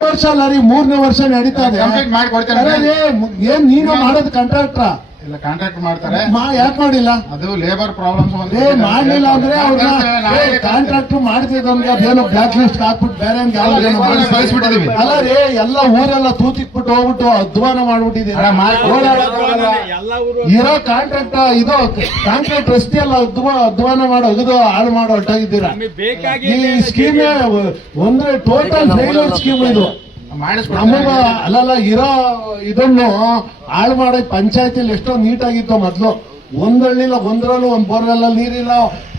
ವರ್ಷ ಅಲ್ಲ ರೀ ಮೂರನೇ ವರ್ಷ ನಡೀತಾ ಇದೆ. ಏನ್ ನೀನು ಮಾಡೋದು ಕಾಂಟ್ರಾಕ್ಟ್ರ ಇಲ್ಲ ಕಾಂಟ್ರಾಕ್ಟ್ ಮಾಡ್ತಾರೆ. ಮಾ ಯಾಕೆ ಮಾಡಿಲ್ಲ? ಅದು ಲೇಬರ್ ಪ್ರಾಬ್ಲಮ್ಸ್ ಏ ಮಾಡ್ಲಿಲ್ಲ ಅಂದ್ರೆ ಅವ್ರನ್ನ ಕಾಂಟ್ರಾಕ್ಟ್ ಮಾಡ್ತಿದ್ದವ್ರಿಗೆ ಅದೇನು ಬ್ಲಾಕ್ ಲಿಸ್ಟ್ ಹಾಕ್ಬಿಟ್ಟು ಬೇರೆ ಕಳಿಸ್ಬಿಟ್ಟಿದೀವಿ ಅಲ್ಲ ರೀ ಎಲ್ಲ ಊರೆಲ್ಲ ತೂತಿಕ್ಬಿಟ್ಟು ಹೋಗ್ಬಿಟ್ಟು ಅಧ್ವಾನ ಅಣ್ಣ, ಮಾಡ್ಬಿಟ್ಟಿದ್ದೀರಾ ಮಾಡಿ- ಇರೋ ಕಾಂಟ್ರಾಕ್ಟ್ ಇದು ಕಾಂಟ್ರಾಕ್ಟ್ ರಸ್ತೆ ಎಲ್ಲ ಅಧ್ವಾ ಅಧ್ವಾನ ಮಾಡೋ ಅಗದು ಹಾಳು ಮಾಡೋ ಹೊರಟಾಗಿದ್ದೀರಾ? ಈ ಸ್ಕೀಮ್ ಒಂದೇ ಟೋಟಲ್ ಫೇಲ್ಯೂರ್ ಸ್ಕೀಮ್ ಇದು. ನಮಗ ಅಲ್ಲಲ್ಲ ಇರೋ ಇದನ್ನು ಹಾಳು ಮಾಡೋ ಪಂಚಾಯತಿಲಿ ಎಷ್ಟೋ ನೀಟಾಗಿತ್ತು ಮೊದ್ಲು. ಒಂದಳ್ಳಿಲ್ಲ ಒಂದ್ರಲ್ಲೂ ಒಂದ್ ಬೋರ್ವೆಲ್ ನೀರಿಲ್ಲ.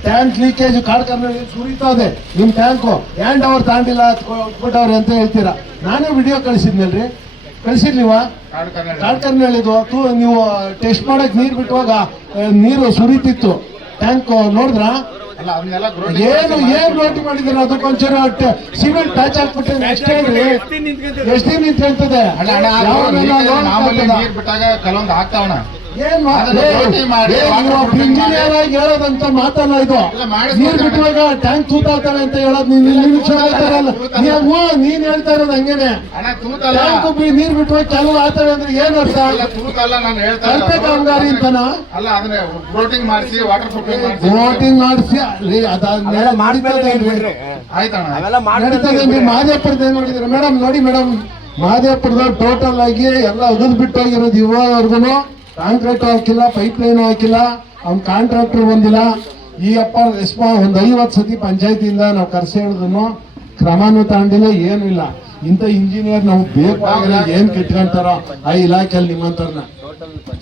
ಟ್ಯಾಂಕ್ ಲೀಕೇಜ್ ಕಾರ್ಖಾನೆ ಸುರಿತಾ ಇದೆ. ನಿಮ್ ಟ್ಯಾಂಕು ಹ್ಯಾಂಡ್ ಅವರ್ ತಾಂಡಿಲ್ಲ ಕೊಟ್ಟವ್ರೆ ಅಂತ ಹೇಳ್ತೀರಾ? ನಾನೇ ವಿಡಿಯೋ ಕಳಿಸಿದ್ನಲ್ರಿ. ಕನ್ನಡ. ಕಾರ್ಖಾನೆ ಹೇಳಿದ್ವು ತೂ ನೀವು ಟೆಸ್ಟ್ ಮಾಡಕ್ ನೀರ್ ಬಿಟ್ಟುವಾಗ ನೀರು ಸುರಿತಿತ್ತು. ಟ್ಯಾಂಕ್ ನೋಡಿದ್ರಾ? ಏನು ಏನ್ ರೋಟಿ ಮಾಡಿದ್ರೆ? ಅದಕ್ಕೊಂಚೂರು ಸಿಮೆಂಟ್ ಪ್ಯಾಚ್ ಹಾಕ್ಬಿಟ್ಟೆ ಅಷ್ಟೇ ಎಷ್ಟು ಬಿಟ್ಟಾಗ ಕೆಲವೊಂದು ಆಗ್ತಾವಣ ಇಂಜಿನಿಯರ್ ಆಗಿ ಹೇಳೋದಂತ ಮಾತಲ್ಲ ಇದು. ನೀರ್ ಬಿಟ್ಟುವಾಗ ಟ್ಯಾಂಕ್ ತೂತಾಡ್ತಾರೆ ಅಂತ ಹೇಳೋದು ನೀನ್ ಹೇಳ್ತಾ ಇರೋದು ಹಂಗೇನೆ. ಟ್ಯಾಂಕ್ ನೀರ್ ಬಿಟ್ಟುವಾಗ ಚಾಲು ಆಗ್ತವೆ ಅಂದ್ರೆ ಏನ್ ಅರ್ಥ? ಕಲ್ಪೆ ಕಾಮಗಾರಿ ಅಂತನ? ಫ್ಲೋಟಿಂಗ್ ಮಾಡಿಸಿ ವಾಟರ್ ಪ್ರೂಫಿಂಗ್ ಮಾಡಿಸಿ. ಮಾದೇಪುರದ ಏನ್ ನೋಡಿದ್ರೆ ಮೇಡಮ್ ನೋಡಿ ಮೇಡಮ್. ಮಾದೇಪುರದ ಟೋಟಲ್ ಆಗಿ ಎಲ್ಲ ಅಗದ್ ಬಿಟ್ಟು ಹೋಗಿರೋದು ಇವಾಗವರೆಗೂ ಕಾಂಕ್ರೀಟ್ ಹಾಕಿಲ್ಲ ಪೈಪ್ ಲೈನ್ ಹಾಕಿಲ್ಲ ಅವ್ನ್ ಕಾಂಟ್ರಾಕ್ಟರ್ ಬಂದಿಲ್ಲ. ಈ ಅಪ್ಪ ರೆಸ್ಪಾ ಒಂದ್ ಐವತ್ ಸತಿ ಪಂಚಾಯತಿಯಿಂದ ನಾವು ಕರ್ಸಿ ಹೇಳಿದ್ರು ಕ್ರಮನೂ ತಗೊಂಡಿಲ್ಲ ಏನು ಇಲ್ಲ. ಇಂಥ ಇಂಜಿನಿಯರ್ ನಾವು ಬೇಕಾಗಿಲ್ಲ ಏನ್ ಕಿಟ್ಕೊಂತಾರೋ ಆ ಇಲಾಖೆಯಲ್ಲಿ ನಿಮ್ಮಂತರ್ನ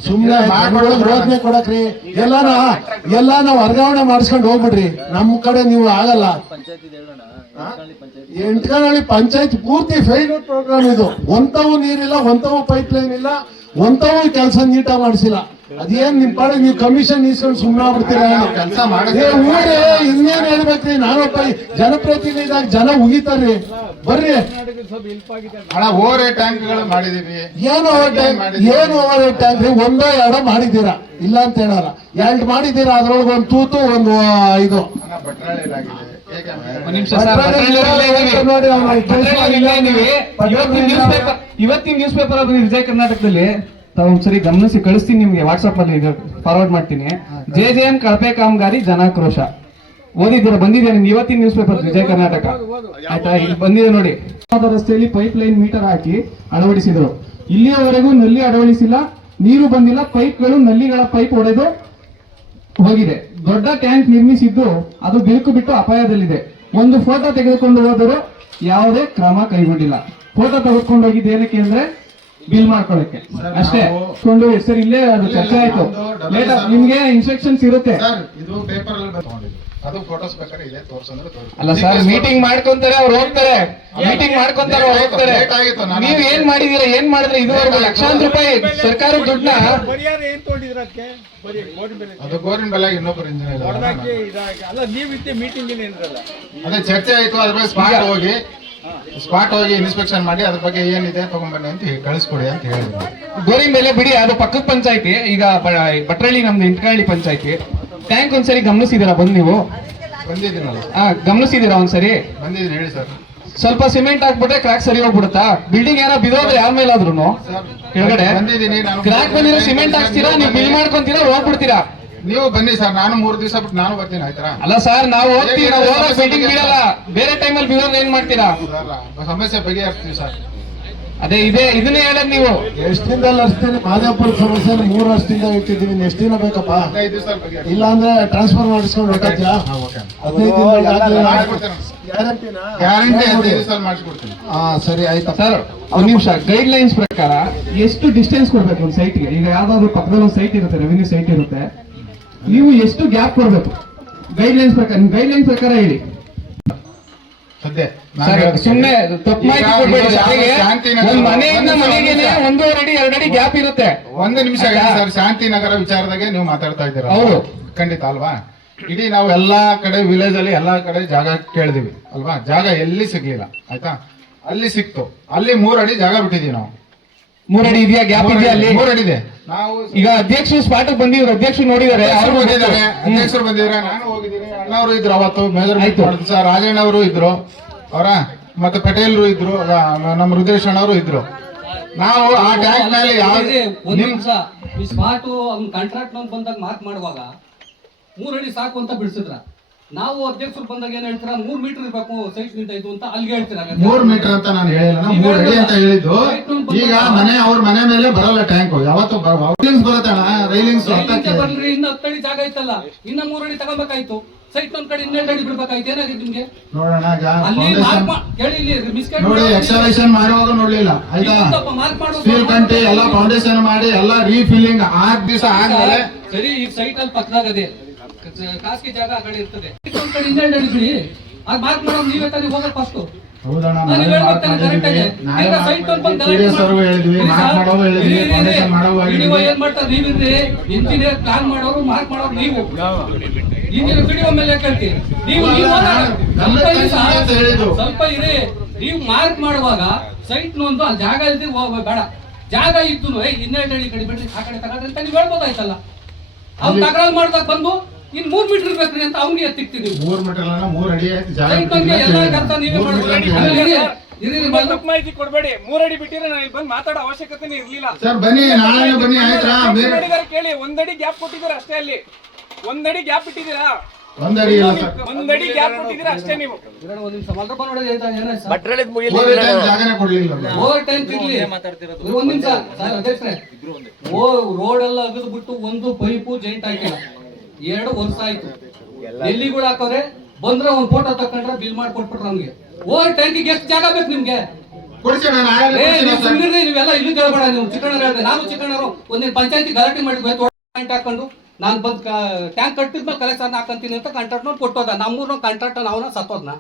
ಸುಮ್ನೆ ಜನಗಳಿಗೆ ಯೋಜನೆ ಕೊಡಕ್ರಿ. ಎಲ್ಲಾನ ಎಲ್ಲ ನಾವು ವರ್ಗಾವಣೆ ಮಾಡಿಸ್ಕೊಂಡು ಹೋಗ್ಬಿಡ್ರಿ. ನಮ್ ಕಡೆ ನೀವು ಆಗಲ್ಲ. ಎಂಟ್ಕನಹಳ್ಳಿ ಪಂಚಾಯತ್ ಪೂರ್ತಿ ಫೇಲ್ಯೂರ್ ಪ್ರೋಗ್ರಾಮ್ ಇದು. ಒಂತವು ನೀರಿಲ್ಲ ಒಂತವು ಪೈಪ್ ಲೈನ್ ಇಲ್ಲ. ಒಂತವು ಕೆಲಸ ನೀಟ ಮಾಡಿಸಿಲ್ಲ. ಅದೇನ್ ನಿಮ್ ಪಾಡಿಗೆ ನೀವು ಕಮಿಷನ್ ಇಸ್ಕೊಂಡು ಸುಮ್ಮನೆ ಆಗ್ಬಿಡ್ತೀರಾ ಕೆಲಸ ಮಾಡಿದ್ರೆ- ಊರೇ ಇನ್ನೇನ್ ಹೇಳ್ಬೇಕ್ರಿ? ನಾನೊಬ್ಬ ಜನಪ್ರತಿನಿಧಿದಾಗ ಜನ ಉಗಿತಾರ್ರಿ ಬರ್ರಿ. ಅಣ್ಣ ಓವರ್ ಟ್ಯಾಂಕ್ ಮಾಡಿದೀವಿ. ಏನು ಓವರ್ ಟ್ಯಾಂಕ್ ಏನು ಓವರ್ ಟ್ಯಾಂಕ್? ರೀ ಒಂದೋ ಎರಡೋ ಮಾಡಿದ್ದೀರಾ? ಇಲ್ಲ ಅಂತ ಹೇಳಲ್ಲ. ಎರಡು ಮಾಡಿದ್ದೀರಾ? ಅದ್ರೊಳಗೆ ಒಂದು ತೂತು ಒಂದು ಇದು ಇವತ್ತಿನ ನ್ಯೂಸ್ ಪೇಪರ್ ಇವತ್ತಿನ ನ್ಯೂಸ್ ಪೇಪರ್ ಅದು ವಿಜಯ ಕರ್ನಾಟಕದಲ್ಲಿ ತಾವು ಒಂದ್ಸರಿ ಗಮನಿಸಿ ಕಳಿಸ್ತೀನಿ ನಿಮ್ಗೆ ವಾಟ್ಸ್ಆಪ್ ಅಲ್ಲಿ ಫಾರ್ವರ್ಡ್ ಮಾಡ್ತೀನಿ. ಜೆ ಜೆ ಎಂ ಕಳಪೆ ಕಾಮಗಾರಿ ಜನಾಕ್ರೋಶ. ಓದಿದ್ದೀರ ಬಂದಿದೆ ನಿಮ್ಗೆ ಇವತ್ತಿನ ನ್ಯೂಸ್ ಪೇಪರ್ ವಿಜಯ ಕರ್ನಾಟಕ. ಆಯ್ತಾ? ಇಲ್ಲಿ ಬಂದಿದೆ ನೋಡಿ. ರಸ್ತೆಯಲ್ಲಿ ಪೈಪ್ ಲೈನ್ ಮೀಟರ್ ಹಾಕಿ ಅಳವಡಿಸಿದ್ರು. ಇಲ್ಲಿಯವರೆಗೂ ನಲ್ಲಿ ಅಳವಡಿಸಿಲ್ಲ ನೀರು ಬಂದಿಲ್ಲ ಪೈಪ್ಗಳು ನಲ್ಲಿಗಳ ಪೈಪ್ ಒಡೆದು ಹೋಗಿದೆ. ದೊಡ್ಡ ಟ್ಯಾಂಕ್ ನಿರ್ಮಿಸಿದ್ದು ಅದು ಬಿರುಕು ಬಿಟ್ಟು ಅಪಾಯದಲ್ಲಿದೆ. ಒಂದು ಫೋಟೋ ತೆಗೆದುಕೊಂಡು ಹೋದರೂ ಯಾವುದೇ ಕ್ರಮ ಕೈಗೊಂಡಿಲ್ಲ. ಫೋಟೋ ತೆಗೆದುಕೊಂಡು ಹೋಗಿದ್ದು ಏನಕ್ಕೆ ಅಂದ್ರೆ ಬಿಲ್ ಮಾಡ್ಕೊಳಕ್ಕೆ ಅಷ್ಟೇ. ಕೊಂಡು ಸರ್ ಇಲ್ಲೇ ಅದು ಚರ್ಚೆ ಆಯ್ತು. ನಿಮ್ಗೆ ಇನ್ಸ್ಟ್ರಕ್ಷನ್ಸ್ ಇರುತ್ತೆ. ಅದು ಫೋಟೋಸ್ ಬೇಕಾದ್ರೆ ಇದೆ ತೋರ್ಸಂದ್ರೆ ತೋರಿಸಿ ಅಲ್ಲ ಸರ್ ಮೀಟಿಂಗ್ ಮಾಡ್ಕೊಂತಾರೆ ಅವ್ರು ಹೋಗ್ತಾರೆ. ಮೀಟಿಂಗ್ ಮಾಡ್ಕೊಂತಾರೆ ಅವ್ರು ಹೋಗ್ತಾರೆ. ನೀವ್ ಏನ್ ಮಾಡಿದೀರ ಏನ್ ಮಾಡಿದ್ರೆ? ಇದುವರೆಗೂ ಲಕ್ಷಾಂತರ ರೂಪಾಯಿ ಸರ್ಕಾರ ದುಡ್ಡನ್ನ ಪರಿಹಾರ ಏನ್ ತೊಗೊಂಡಿದ್ರ ಅದಕ್ಕೆ? ಬರೀ ಗೋರಿನ ಬೆಲೆ. ಅದು ಗೋರಿನ ಬೆಲೆ ಇನ್ನೊಬ್ಬರು ಇಂಜಿನಿಯರ್ ಅಲ್ಲ ನೀವ್ ಇದ್ದೆ ಮೀಟಿಂಗ್ ಅದೇ ಚರ್ಚೆ ಆಯ್ತು ಅದ್ರ ಬಗ್ಗೆ ಸ್ಪಾಟ್ ಹೋಗಿ. ಸ್ಪಾಟ್ ಹೋಗಿ ಇನ್ಸ್ಪೆಕ್ಷನ್ ಮಾಡಿ ಅದ್ರ ಬಗ್ಗೆ ಏನಿದೆ ತಗೊಂಡ್ಬನ್ನಿ ಅಂತ ಹೇಳಿ ಕಳಿಸ್ಕೊಡಿ ಅಂತ ಹೇಳಿದ್ರು. ಗೋರಿ ಮೇಲೆ ಬಿಡಿ ಅದು ಪಕ್ಕದ ಪಂಚಾಯತಿ. ಈಗ ಬಟ್ರಳ್ಳಿ ಭಟ್ರಳ್ಳಿ ನಮ್ದು ಇಂಟ್ಕಳ್ಳಿ ಪಂಚಾಯತಿ. ಟ್ಯಾಂಕ್ ಒಂದ್ಸರಿ ಗಮನಿಸಿದೀರಾ ಬಂದ್ ನೀವು? ಬಂದಿದ್ದೀನಲ್ಲ. ಆ ಗಮನಿಸಿದೀರಾ ಒಂದ್ಸರಿ? ಬಂದಿದ್ದೀನಿ ಹೇಳಿ ಸರ್. ಸ್ವಲ್ಪ ಸಿಮೆಂಟ್ ಹಾಕ್ಬಿಟ್ರೆ ಕ್ರಾಕ್ ಸರಿ ಹೋಗ್ಬಿಡುತ್ತಾ? ಬಿಲ್ಡಿಂಗ್ ಏನೋ ಬಿದೋದ್ರೆ ಯಾರ ಮೇಲಾದ್ರು ಕೆಳಗಡೆ? ಬಂದಿದ್ದೀನಿ ನಾನು ಕ್ರಾಕ್ ಬಂದಿರೋ ಸಿಮೆಂಟ್ ಹಾಕ್ತೀರಾ ನೀವು ಬಿಲ್ ಮಾಡ್ಕೊಂತೀರಾ ಹೋಗ್ಬಿಡ್ತೀರಾ? ನೀವು ಬನ್ನಿ ಸರ್ ನಾನು ಮೂರು ದಿವಸ ಬಿಟ್ಟು ನಾನು ಬರ್ತೀನಿ ಆಯ್ತಾ? ಅಲ್ಲ ಸರ್ ನಾವು ಹೋಗ್ತೀವಿ ನಾವು ಹೋದಾಗ ಬಿಲ್ಡಿಂಗ್ ಬಿಡಲ್ಲ. ಬೇರೆ ಟೈಮಲ್ಲಿ ಬಿಡೋದ್ರೆ ಏನ್ ಮಾಡ್ತೀರಾ? ಸಮಸ್ಯೆ ಬಗೆಹರಿಸ್ತೀವಿ ಸರ್. ಅದೇ ಇದೇ ಇದನ್ನೇ ಹೇಳದ್ ನೀವು. ಎಷ್ಟು ದಿನದಲ್ಲಿ ಹಚ್ತೀನಿ ಮಾದೇವಪುರ ಸಮಸ್ಯೆ ಮೂರು ವರ್ಷದಿಂದ ಇಟ್ಟಿದ್ದೀವಿ ಇನ್ನು ಎಷ್ಟು ದಿನ ಬೇಕಪ್ಪ? ಇಲ್ಲ ಅಂದ್ರೆ ಟ್ರಾನ್ಸ್ಫರ್ ಮಾಡಿಸ್ಕೊಂಡು ಹೊರಟತ್ಯಾ? ಹಾ, ಓಕೆ. ಹದಿನೈದು ದಿನದಲ್ಲಿ ಆಗ್ಲಿಲ್ಲ. ಮಾಡ್ಕೊಡ್ತೇನೆ. ಗ್ಯಾರಂಟಿನಾ? ಗ್ಯಾರಂಟಿ ಹಾ ಸರಿ ಆಯ್ತಾ. ಸರ್ ಒಂದ್ ನಿಮಿಷ. ಗೈಡ್ ಲೈನ್ಸ್ ಪ್ರಕಾರ ಎಷ್ಟು ಡಿಸ್ಟೆನ್ಸ್ ಕೊಡ್ಬೇಕು ಒಂದು ಸೈಟ್ಗೆ ಈಗ ಯಾವ್ದಾದ್ರು ಪಕ್ಕದಲ್ಲಿ ಒಂದು ಸೈಟ್ ಇರುತ್ತೆ ರೆವಿನ್ಯೂ ಸೈಟ್ ಇರುತ್ತೆ. ನೀವು ಎಷ್ಟು ಗ್ಯಾಪ್ ಕೊಡ್ಬೇಕು? ಗೈಡ್ ಲೈನ್ಸ್ ಪ್ರಕಾರ ಗೈಡ್ ಲೈನ್ಸ್ ಪ್ರಕಾರ ಹೇಳಿ ಸದ್ಯ ನಾನು ಸರ್ ಹೇಳೋದಕ್ಕೆ- ಸುಮ್ನೆ ತಪ್ಪು ಮಾಹಿತಿ ಕೊಡ್ಬೇಡಿ ಶಾಲೆಗೆ. ಒಂದ್ ಮನೆಯಿಂದ ಮನೆಗೆ ಒಂದೂವರೆ ಅಡಿ ಎರಡು ಅಡಿ ಗ್ಯಾಪ್ ಇರುತ್ತೆ. ಒಂದು ನಿಮಿಷ ಸರ್. ಶಾಂತಿನಗರ ವಿಚಾರದಾಗೆ ನೀವು ಮಾತಾಡ್ತಾ ಇದ್ದೀರಾ? ಹೌದು. ಖಂಡಿತ ಅಲ್ವಾ? ಇಡೀ ನಾವು ಎಲ್ಲಾ ಕಡೆ ವಿಲೇಜ್ ಅಲ್ಲಿ ಎಲ್ಲಾ ಕಡೆ ಜಾಗ ಕೇಳಿದಿವಿ ಅಲ್ವಾ? ಜಾಗ ಎಲ್ಲಿ ಸಿಗ್ಲಿಲ್ಲ ಆಯ್ತಾ? ಅಲ್ಲಿ ಸಿಕ್ತು. ಅಲ್ಲಿ ಮೂರ್ ಅಡಿ ಜಾಗ ಬಿಟ್ಟಿದೀವಿ ನಾವು. ಮೂರಡಿ ಇದೆಯಾ? ಗ್ಯಾಪ್ ಇದೆಯಾ ಅಲ್ಲಿ? ಮೂರಡಿ ಅಡಿ ಇದೆ. ನಾವು ಈಗ ಅಧ್ಯಕ್ಷರು ಸ್ಪಾಟ್ ಬಂದಿದ್ರು. ಅಧ್ಯಕ್ಷರು ನೋಡಿದ್ದಾರೆ. ಅಧ್ಯಕ್ಷರು ಬಂದಿದ್ದಾರೆ. ನಾನು ಹೋಗಿದ್ದೀನಿ. ಅಣ್ಣವರು ಇದ್ರು ಅವತ್ತು ಮೇಜರ್. ಮಾಡಿದ್ರು ಸರ್ ರಾಜಣ್ಣ ಅವರು ಇದ್ರು ಅವರ ಮತ್ತೆ ಪಟೇಲ್ರು ಇದ್ರು ನಮ್ಮ ರುದ್ರೇಶ್ ಅಣ್ಣವರು ಇದ್ರು. ನಾವು ಆ ಟ್ಯಾಂಕ್ ಮೇಲೆ ಈ ಸ್ಪಾಟು ಅವ್ನ ಕಾಂಟ್ರಾಕ್ಟ್ ಅಂತ ಬಂದಾಗ ಮಾತು ಮಾಡುವಾಗ ಮೂರಡಿ ಸಾಕು ಅಂತ ಬಿಡಿಸಿದ್ರ. ನಾವು ಅಧ್ಯಕ್ಷರು ಬಂದಾಗ ಏನ್ ಹೇಳ್ತೀರಾ? ಮೂರ್ ಮೀಟರ್ ಇರ್ಬೇಕು ಸೈಟ್ ನಿಂತ ಇದು ಅಂತ ಅಲ್ಲಿಗೆ ಹೇಳ್ತೀರಾ? ಮೂರ್ ಮೀಟರ್ ಅಂತ ನಾನು ಹೇಳಿಲ್ಲ ಮೂರ್ ಅಡಿ ಅಂತ ಹೇಳಿದ್ದು. ಈಗ ಮನೆ ಅವ್ರ ಮನೆ ಮೇಲೆ ಬರಲ್ಲ ಟ್ಯಾಂಕ್. ಯಾವತ್ತು ರೈಲಿಂಗ್ಸ್ ಬರುತ್ತೆ ರೈಲಿಂಗ್ಸ್ ರೈಲಿಂಗ್ಗೆ ಬರ್ಲಿ ಇನ್ನ ಹತ್ತಡಿ ಜಾಗ ಇತ್ತಲ್ಲ ಇನ್ನ ಮೂರಡಿ ತಗೋಬೇಕಾಯ್ತು. ಸೈಟ್ ಒಂದ್ ಕಡೆ ಇನ್ನೆರಡು ಅಡಿ ಬಿಡ್ಬೇಕಾಯ್ತು. ಏನಾಗಿದೆ ನಿಮ್ಗೆ? ನೋಡೋಣ ಈಗ ಅಲ್ಲಿ ಫೌಂಡೇಶನ್ ಮಾರ್ಕ್ ಕೇಳಿ ಇಲ್ಲಿ ಮಿಸ್ಕೇಟ್ ನೋಡಿ ಎಕ್ಸಲೇಷನ್ ಮಾಡುವಾಗ ನೋಡ್ಲಿಲ್ಲ. ಆಯ್ತಾ? ಮಾರ್ಕ್ ಮಾಡೋ ಸ್ಟೀಲ್ ಕಂಟಿ ಎಲ್ಲ ಫೌಂಡೇಶನ್ ಮಾಡಿ ಎಲ್ಲ ರೀಫಿಲ್ಲಿಂಗ್ ಆರ್ ದಿವಸ ಆದ್ಮೇಲೆ ಸರಿ ಈ ಸೈಟ್ ಅಲ್ಲಿ ಪಕ್ಕದಾಗದೆ. ಖಾಸಗಿ ಜಾಗ ಆ ಕಡೆ ಇರ್ತದೆ. ಒಂದ್ ಕಡೆ ಇನ್ನೆರಡು ಅಡಿ ಬಿಡಿ. ಅದ್ ಮಾರ್ಕ್ ಮಾಡೋದು ನೀವೇ ತಾನೇ ಹೋಗೋದು ಫಸ್ಟ್ ಆಗಿ. ಏನ್ ಮಾಡ್ತಾರೆ ನೀವಿರ್ರಿ ಇಂಜಿನಿಯರ್ ಪ್ಲಾನ್ ಮಾಡೋರು ಮಾರ್ಕ್ ಮಾಡೋರು ನೀವು. ಇಂಜಿನಿಯರ್ ವಿಡಿಯೋ ಮೇಲೆ ಕೇಳ್ತೀರಿ ನೀವು ಸ್ವಲ್ಪ ಇರಿ ನೀವು ಮಾರ್ಕ್ ಮಾಡುವಾಗ ಸೈಟ್ ನೊಂದು ಆ ಜಾಗ ಇಲ್ದಿ ಹೋಗ್ಬೇಕು ಬೇಡ. ಜಾಗ ಇದ್ದು ಇನ್ನೆರಡು ಹಳ್ಳಿ ಕಡೆ ಬಿಡ್ರಿ ಆ ಕಡೆ ತಗೊಂಡ್ರೆ ಅಂತ ನೀವು ಹೇಳ್ಬೋದಾಯ್ತಲ್ಲ. ಅವ್ರು ತಕರಾರು ಮಾಡ್ದಾಗ ಬಂದು ಇನ್ ಮೂರ್ ಮೀಟರ್ ಇರ್ಬೇಕ್ರಿ ಅಂತ ಅವ್ನಿಗೆ ಎತ್ತಿಕ್ತಿದ್ವಿ ಮೂರ್ ಮೀಟರ್ ಅಲ್ಲ ಮೂರ್ ಅಡಿ ಆಯ್ತು ಜಾಗ ಸೈಟ್ ಬಗ್ಗೆ ಎಲ್ಲ ಕೆಲಸ ನೀವೇ ಮೂರ್ ಮೀಟರ್ ಅಂತ ಮಾಡ್ಬೋದು ಆಮೇಲೆ ಇರಿ, ಇರಿ, ಇರಿ, ಬಂದು- ತಪ್ಪು ಮಾಹಿತಿ ಕೊಡಬೇಡಿ. ಮೂರಡಿ ಬಿಟ್ಟಿದ್ರೆ ನಾನು ಇಲ್ಲಿ ಬಂದು ಮಾತಾಡೋ ಅವಶ್ಯಕತೆನೇ ಇರ್ಲಿಲ್ಲ. ಸರ್ ಬನ್ನಿ ನಾಳೆ ಬನ್ನಿ ಆಯ್ತಾ? ಬೇರೆ ಮಾಡಿದಾರೆ ಕೇಳಿ. ಒಂದಡಿ ಗ್ಯಾಪ್ ಕೊಟ್ಟಿದ್ದೀರಾ ಅಷ್ಟೇ ಅಲ್ಲಿ? ಒಂದಡಿ ಗ್ಯಾಪ್ ಇಟ್ಟಿದ್ದೀರಾ ಒಂದಡಿ ಇಲ್ಲ ಸರ್. ಒಂದಡಿ ಗ್ಯಾಪ್ ಕೊಟ್ಟಿದ್ದೀರಾ ಅಷ್ಟೇ ನೀವು? ಇರೋಣ ಒಂದ್ ನಿಮಿಷ. ಮಲ್ರಪ್ಪ ನೋಡೋದು ಆಯ್ತಾ? ಏನಾಯ್ತು ಸರ್? ಮೂರೇ ಟೈಮ್ ಜಾಗನೇ ಕೊಡ್ಲಿಲ್ಲ ಅವ್ರು. ಓವರ್ ಟೈಮ್ ತಿರ್ಲಿ ಮಾತಾಡ್ತಿರೋದು. ಒಂದ್ ನಿಮಿಷ. ಸರ್ ಅಧ್ಯಕ್ಷರೇ ಓ ರೋಡ್ ಎಲ್ಲ ಅಗದು ಬಿಟ್ಟು ಒಂದು ಪೈಪು ಜೈಂಟ್ ಹಾಕಿಲ್ಲ. ಎರಡು ವರ್ಷ ಆಯ್ತು. ಎಲ್ಲಿಗಳು ಹಾಕವ್ರೆ ಬಂದ್ರೆ ಒಂದ್ ಫೋಟೋ ತಕೊಂಡ್ರೆ ಬಿಲ್ ಮಾಡಿ ಕೊಟ್ಬಿಟ್ರೆ ನಮ್ಗೆ ಓವರ್ ಟ್ಯಾಂಕಿಗೆ ಎಷ್ಟು ಜಾಗ ಬೇಕು ನಿಮ್ಗೆ. ಸುಮ್ಮನೆ ನೀವೆಲ್ಲ ಇಲ್ಲಿ ಕೇಳಬೇಡ ನೀವು. ಚಿಕ್ಕಣ್ಣ ಹೇಳ್ದೆ. ನಾನು ಚಿಕ್ಕಣ್ಣರು ಒಂದಿನ ಪಂಚಾಯತಿ ಗಲಾಟೆ ಮಾಡಿ ಪಾಯಿಂಟ್ ಹಾಕೊಂಡು. ನಾನು ಬಂದ್ ಟ್ಯಾಂಕ್ ಕಟ್ಟಿದ್ಮೇಲೆ ಕಲೆಕ್ಷನ್ ಹಾಕಂತೀನಿ ಅಂತ ಕಾಂಟ್ರಾಕ್ಟ್ ನೋಡಿ ಕೊಟ್ಟೋದ. ನಮ್ಮೂರ್ನ ಕಾಂಟ್ರಾಕ್ಟ್ ನಾವನ ಸತ್ತೋದ್ನ.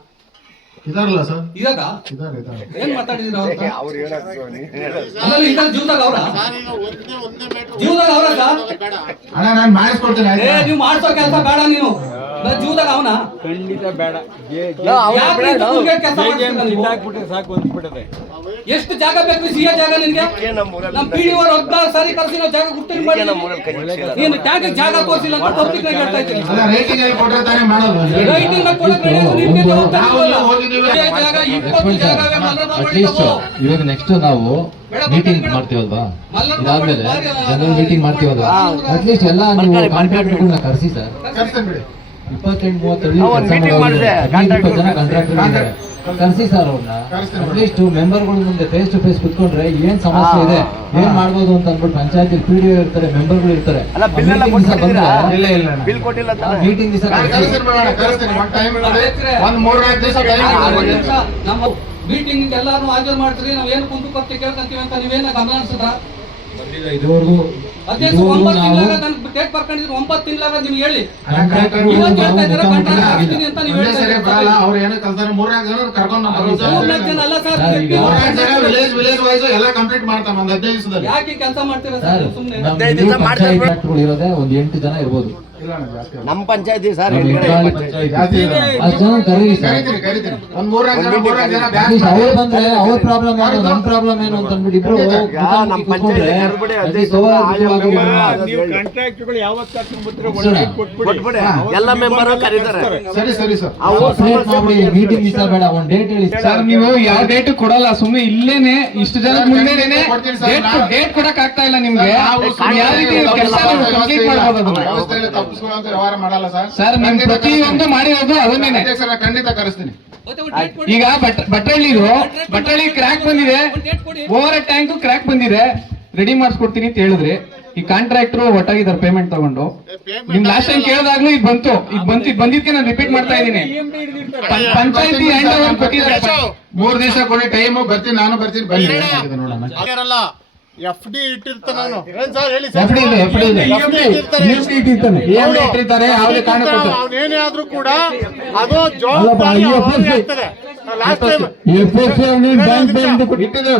ಇದಾರಲ್ಲ ಸರ್? ಇದಾಗ? ಇದಾರೆ ಇದಾರೆ. ಏನ್ ಮಾತಾಡಿದಿರ ಅಲ್ಲ ಇದ್ರಲ್ಲಿ ಜೀವದಾಗ ಅವ್ರ? ಜೀವದಾಗ ಅವ್ರ ಅಣ್ಣ ನಾನು ಮಾಡಿಸ್ಕೊಡ್ತೀನಿ ಏ ನೀವು ಮಾಡ್ಸೋ ಕೆಲಸ ಬೇಡ ನೀನು. ನಾ ಜೀವದಾಗ ಅವನ ಖಂಡಿತ ಬೇಡ. ಕೆಲಸ ಕಿತ್ತಾಕ್ಬಿಟ್ರೆ ಸಾಕು ಅಂದ್ಬಿಟ್ಟದೆ. ಎಷ್ಟು ಜಾಗ ಬೇಕು ಸಿಹಿಯ ಜಾಗ ನಿನ್ಗೆ? ನಮ್ ಪಿ ಡಿ ಅವ್ರು ಹದಿನಾರು ಸಾರಿ ಕರ್ಸಿ ನಾವು ಜಾಗ ಗುರ್ತಿಗೆ ಮಾಡಿ. ನೀನು ಟ್ಯಾಂಕ್ ಜಾಗ ತೋರಿಸಿಲ್ಲ ಅಂತ ಪಬ್ಲಿಕ್ ಹೇಳ್ತಾ ಇದ್ದೀನಿ. ರೇಟಿಂಗ್ ಕೊಡಕ್ಕೆ ನಿಮ್ಗೆ ಜಾಗ ಇಪ್ಪತ್ತು ಇವಾಗ ನೆಕ್ಸ್ಟ್ ನಾವು ಮೀಟಿಂಗ್ ಮಾಡ್ತೀವಲ್ವಾ? ಇದಾದ್ಮೇಲೆ ಜನರಲ್ ಮೀಟಿಂಗ್ ಮಾಡ್ತೀವಲ್ವಾ? ಅಟ್ಲೀಸ್ಟ್ ಎಲ್ಲ ನೀವು ಕಾಂಟ್ರಾಕ್ಟರ್ಗಳನ್ನ ಕರೆಸಿ ಸರ್. ಇಪ್ಪತ್ತೆಂಟು ಇದ್ದಾರೆ ಕರೆಸಿ ಸರ್ ಅವ್ರನ್ನ. ಅಟ್ಲೀಸ್ಟ್ ಮೆಂಬರ್ಗಳ ಮುಂದೆ ಫೇಸ್ ಟು ಫೇಸ್ ಕುತ್ಕೊಂಡ್ರೆ ಏನ್ ಸಮಸ್ಯೆ ಇದೆ ಏನ್ ಮಾಡ್ಬೋದು ಅಂತ ಅಂದ್ಬಿಟ್ಟು ಪಂಚಾಯತಿ ಪಿ ಡಿ ಇರ್ತಾರೆ ಮೆಂಬರ್ಗಳು ಇರ್ತಾರೆ. ಮೀಟಿಂಗ್ ದಿವಸ ಮೀಟಿಂಗ್ ಎಲ್ಲಾರು ಹಾಜರು ಮಾಡ್ತೀರಿ ನಾವ್ ಏನು ಕುಂದು ಕೊಟ್ಟು ಕೇಳ್ಕೊಂತೀವಿ ಅಂತ ನೀವೇನ ಗಮನ ಇದುವರೆಗೂ. ಅಧ್ಯಕ್ಷ ಇದುವರೆಗೂ ಒಂಬತ್ತು ನಾವು ತಿಂಗಳಾಗ ನನ್ಗೆ ಡೇಟ್ ಬರ್ಕೊಂಡಿದ್ರು ಒಂಬತ್ತು ತಿಂಗಳಾಗ ನಿಮ್ಗೆ ಹೇಳಿ. ಇವತ್ತು ಹೇಳ್ತಾ ಇದ್ದೀರಾ ನಾವು ಹಾಕ್ತೀನಿ ಅಂತ ನೀವು ಒಂದೇ ಹೇಳ್ತಾ ಸರಿ ಇದ್ದೀರಾ. ಬರಲ್ಲ ಅವ್ರು ಏನೋ ಕಲ್ತಾರೆ ಮೂರ್ನಾಲ್ಕು ಜನ ಕರ್ಕೊಂಡು. ಮೂರ್ನಾಲ್ಕು ಜನ ಅಲ್ಲ ಸರ್ ವಿಲೇಜ್ ವಿಲೇಜ್ ವೈಸ್ ಎಲ್ಲ ಕಂಪ್ಲೀಟ್ ಮಾಡ್ತಾನೆ ಒಂದ್ ಹದಿನೈದು ದಿವಸದಲ್ಲಿ. ಯಾಕೆ ಕೆಲಸ ಮಾಡ್ತೀರಾ ಸರ್ ಇರೋದೇ ಒಂದ್ ಎಂಟು ಜನ ಇರ್ಬೋದು. ನಮ್ಮ ಪಂಚಾಯತಿ ಸರ್ ಅವ್ರು ಬಂದ್ರೆ ಅವ್ರ ಪ್ರಾಬ್ಲಮ್ ಏನು? ನಮ್ಮ ಪ್ರಾಬ್ಲಮ್ ಏನು ಅಂತ ಅಂದ್ಬಿಟ್ಟು ಇಬ್ರು ಎಲ್ಲ ಮೆಂಬರ್ ಕರೀತಾರೆ. ಮೀಟಿಂಗ್ ಬೇಡ ಒಂದ್ ಡೇಟ್ ಹೇಳಿ. ಸರ್ ನೀವು ಯಾವ ಡೇಟ್ ಕೊಡಲ್ಲ ಸುಮ್ಮನೆ ಇಲ್ಲೇನೆ ಇಷ್ಟು ಜನ ಮುಂದೆನೆ ಡೇಟ್ ಡೇಟ್ ಕೊಡಕ್ ಆಗ್ತಾ ಇಲ್ಲ ನಿಮ್ಗೆ. ಯಾವ ರೀತಿ ಕೆಲಸ ಕಂಪ್ಲೀಟ್ ಮಾಡ್ಬೋದು. ಅದನ್ನ ತಪ್ಪಿಸ್ಕೊಳ್ಳುವಂತ ವ್ಯವಹಾರ ಮಾಡಲ್ಲ ಸರ್. ಸರ್ ನಿಮ್ ಪ್ರತಿಯೊಂದು ಮಾಡಿರೋದು ಅದನ್ನೇ ಸರ್ ಖಂಡಿತ ಕರೆಸ್ತೀನಿ. ಈಗ ಬಟ್ ಬಟ್ಟಳ್ಳಿದು ಬಟ್ಟಳ್ಳಿ ಕ್ರ್ಯಾಕ್ ಬಂದಿದೆ. ಓವರ್ ಟ್ಯಾಂಕ್ ಕ್ರ್ಯಾಕ್ ಬಂದಿದೆ. ರೆಡಿ ಮಾಡಿಸ್ಕೊಡ್ತೀನಿ ಅಂತ ಹೇಳಿದ್ರಿ. ಈ ಕಾಂಟ್ರಾಕ್ಟರ್ ಒಟ್ಟಾಗಿದ್ದಾರೆ ಪೇಮೆಂಟ್ ತಗೊಂಡು. ನಿಮ್ ಲಾಸ್ಟ್ ಟೈಮ್ ಕೇಳಿದಾಗ್ಲೂ ಈಗ ಬಂತು. ಈಗ ಬಂತು ಈಗ ಬಂದಿದ್ಕೆ ನಾನು ರಿಪೀಟ್ ಮಾಡ್ತಾ ಇದ್ದೀನಿ. ಪಂಚಾಯತಿ ಹ್ಯಾಂಡ್ ಓವರ್ ಕೊಟ್ಟಿದ್ದಾರೆ. ಮೂರ್ ದಿವಸ ಕೊಡಿ ಟೈಮ್ ಬರ್ತೀನಿ ನಾನು ಬರ್ತೀನಿ. ಬನ್ನಿ. ನೋಡೋಣ. ಎಫ್ ಡಿ ಇಟ್ಟಿರ್ತ ನಾನು. ಏನ್ ಸರ್ ಹೇಳಿ ಎಫ್ ಡಿ ಇದೆ ಎಫ್ ಡಿ ಇಟ್ಟಿರ್ತಾನೆ. ಇಟ್ಟಿರ್ತಾರೆ ಯಾವುದೇ ಕಾರಣಕ್ಕೂ. ಅವನೇನೇ ಆದ್ರೂ ಕೂಡ ಅದು ಜವಾಬ್ದಾರಿ ಅಲ್ಲಪ್ಪ, ಈ ಅವ್ರಿಗೆ FSC ಆಗ್ತದೆ. ಲಾಸ್ಟ್ ಟೈಮ್ FSC ಅವ್ನಿಗೆ ಬ್ಯಾಂಕ್ ಬ್ಯಾಂಕ್ ಇಟ್ಟಿದೆ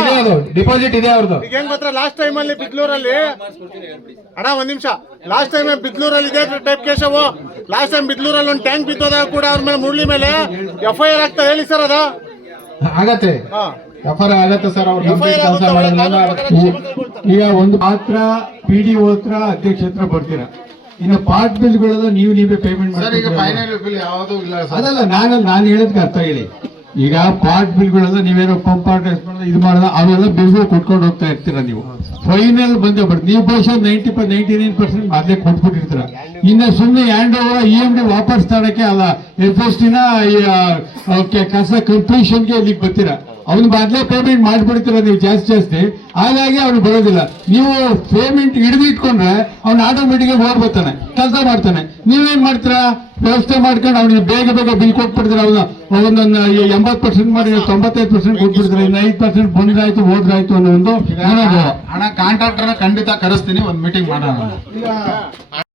ಇದೆ ಅದು ಡಿಪಾಸಿಟ್ ಇದೆ ಅವ್ರದ್ದು. ಈಗ ಹೆಂಗ್ ಗೊತ್ತಾ? ಲಾಸ್ಟ್ ಟೈಮ್ ಅಲ್ಲಿ ಬಿದ್ಲೂರಲ್ಲಿ ಅಣ್ಣ ಒಂದ್ ನಿಮಿಷ. ಲಾಸ್ಟ್ ಟೈಮ್ ಬಿದ್ಲೂರಲ್ಲಿ ಇದೆ ಟೈಪ್ ಕೇಶವು. ಲಾಸ್ಟ್ ಟೈಮ್ ಬಿದ್ಲೂರಲ್ಲಿ ಒಂದು ಟ್ಯಾಂಕ್ ಬಿದ್ದೋದಾಗ ಕೂಡ ಅವ್ರ ಮೇಲೆ ಮುರಳಿ ಮೇಲೆ ಎಫ್ ಐ ಆರ್ ಆಗ್ತಾ ಹೇಳಿ ಸರ್ ಅದು. ಆಗತ್ತೆ. ವ್ಯಾಪಾರ ಆಗತ್ತೆ ಸರ್ ಅವ್ರು ಕೆಲಸ ಈಗ ಒಂದು ಮಾತ್ರ ಪಿ ಡಿ ಹತ್ರ ಅಧ್ಯಕ್ಷ ಹತ್ರ ಬರ್ತೀರಾ? ಇನ್ನು ಪಾರ್ಟ್ ಬಿಲ್ಗಳೆಲ್ಲ ನೀವು ನೀವೇ ಪೇಮೆಂಟ್ ಸರ್ ಈಗ ಫೈನಲ್ ಬಿಲ್ ಯಾವುದು ಇಲ್ಲ ಸರ್. ಅದಲ್ಲ ನಾನು ನಾನು ಹೇಳೋದಕ್ಕೆ ಅರ್ಥ ಹೇಳಿ. ಈಗ ಪಾರ್ಟ್ ಬಿಲ್ಗಳೆಲ್ಲ ನೀವೇನೋ ಪಂಪ್ ಇದು ಮಾಡಿದ ಅವೆಲ್ಲ ಬಿಲ್ಗಳು ಕೊಟ್ಕೊಂಡು ಹೋಗ್ತಾ ಇರ್ತೀರಾ ನೀವು? ಫೈನಲ್ ಬಂದೇ ಬರ್ತೀರಿ ನೀವು ಬಹುಶಃ ನೈಂಟಿ ನೈಂಟಿ ನೈನ್ ಪರ್ಸೆಂಟ್ ಮೊದಲೇ ಕೊಟ್ಬಿಟ್ಟಿರ್ತೀರ? ಇನ್ನು ಸುಮ್ಮನೆ hand over E M D ವಾಪಸ್ ತರಕ್ಕೆ ಅಲ್ಲ ಎಫ್ ಎಸ್ ಟಿನ ಕಸ ಕಂಪ್ಲೀಷನ್ಗೆ ಇಲ್ಲಿಗೆ ಬರ್ತೀರಾ? ಅವ್ನು ಬದಲೇ ಪೇಮೆಂಟ್ ಮಾಡಿಬಿಡ್ತೀರ ನೀವು ಜಾಸ್ತಿ ಜಾಸ್ತಿ. ಹಾಗಾಗಿ ಅವ್ನು ಬರೋದಿಲ್ಲ. ನೀವು ಪೇಮೆಂಟ್ ಹಿಡಿದು ಇಟ್ಕೊಂಡ್ರೆ ಅವ್ನು ಆಟೋಮೆಟಿಕ್ ಓಡ್ ಬರ್ತಾನೆ ಕೆಲಸ ಮಾಡ್ತಾನೆ. ನೀವೇನ್ ಮಾಡ್ತೀರಾ? ವ್ಯವಸ್ಥೆ ಮಾಡ್ಕೊಂಡು ಅವ್ನಿಗೆ ಬೇಗ ಬೇಗ ಬಿಲ್ ಕೊಟ್ಬಿಡ್ತೀರ ಅವನು. ಒಂದೊಂದು ಎಂಬತ್ ಪರ್ಸೆಂಟ್ ಮಾಡಿ ತೊಂಬತ್ತೈದು ಪರ್ಸೆಂಟ್ ಕೊಟ್ಬಿಡ್ತೀರ ಇನ್ನು ಐದು ಪರ್ಸೆಂಟ್ ಬಂದಿದಾಯ್ತು ಹೋದ್ರಾಯ್ತು ಅನ್ನೋ ಒಂದು ಹಣ ಕಾಂಟ್ರಾಕ್ಟರ್ನ ಖಂಡಿತ ಕರೆಸ್ತೀನಿ ಒಂದು ಮೀಟಿಂಗ್ ಮಾಡೋಣ.